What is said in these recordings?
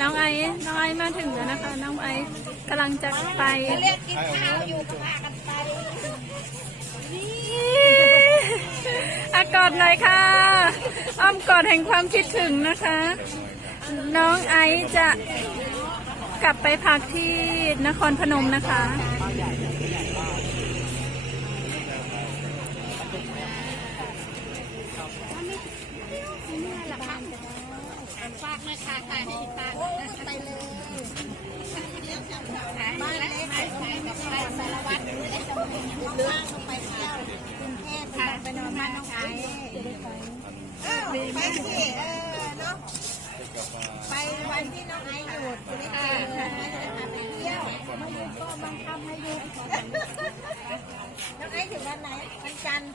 น้องไอซ์น้องไอซ์มาถึงแล้วนะคะ น้องไอซ์กำลังจะไปเรียกกินข้าวอยู่ก็พากันไปอากอดหน่อยค่ะ อ้อมกอดแห่งความคิดถึงนะคะ น้องไอซ์จะกลับไปพักที่นครพนมนะคะ ฝากนะคะขายให้ฝากไปเลยบ้านเล็กไปกับไปสารวัตรไอ้เจ้าเมืองว่างไปเที่ยวกรุงเทพไปไปนอนบ้านน้องไอ้เออไปสิเออเนาะไปวันที่น้องไอ้หยุดจะได้ไม่ได้พาไปเที่ยวไม่หยุดก็บังคับให้หยุดน้องไอ้ถึงวันไหนวันจันทร์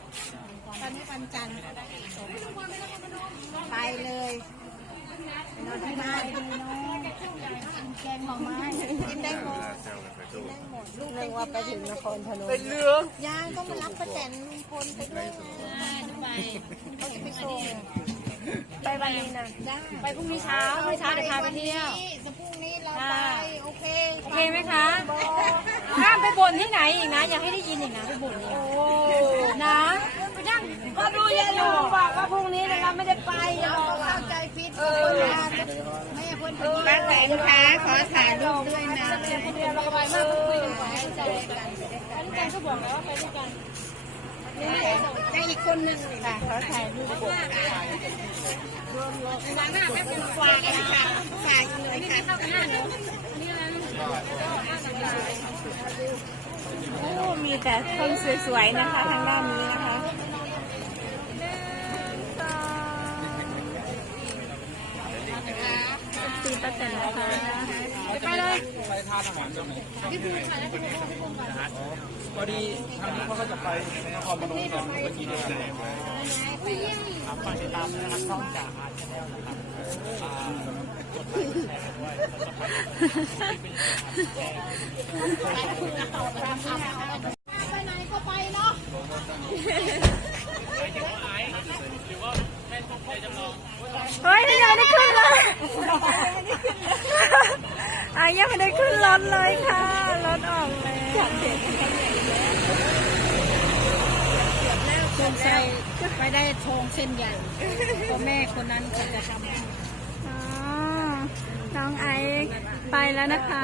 ตอนนี้วันจันทร์ไปเลย นึกว่าไปถึงนครพนมเป็นเรื่องยางต้องมารับป้าแตนลุงพลไปด้วยไงไปไปส่งไปวันนี้นะได้ไปพรุ่งนี้เช้าพรุ่งนี้เช้าเดี๋ยวพาไปเที่ยวจะพรุ่งนี้เราไปโอเคโอเคไหมคะห้ามไปบ่นที่ไหนอีกนะ อย่าให้ได้ยินอีกนะไปบ่นอีกนะไปนั่งก็รู้ยังอยู่บอกว่าพรุ่งนี้นะคะไม่ได้ไปอย่าเราบอก เข้าใจผิดไม่คนผิดบ้านไหนนะคะขอถ่ายรูปด้วยนะเดี๋ยวเราไปมากคุยกันก่อนใจกันไปด้วยกันก็บอกแล้วว่าไปด้วยกันได้อีกคนนึงค่ะขอถ่ายรูปก่อนหน้าแม่เป็นฝากค่ะฝากเลยค่ะโอ้มีแต่คนสวยๆนะคะทางด้านนี้นะคะ ตีป้าแตนนะคะไปเลยพอดีทางนี้เขาก็จะไปนครพนมกันเมื่อกี้เนี่ยครับฝากติดตามนะครับช่องจากอาร์ชแนลนะครับไปไหนก็ไปเนาะเฮ้ยยังไม่ได้ขึ้นเลย อะยังไม่ได้ขึ้นรถเลยค่ะ รถออกแล้วคนใส่ไปได้ทองเส้นใหญ่พ่อแม่คนนั้นเขาจะทำให้อ๋อน้องไอซ์ไปแล้วนะคะ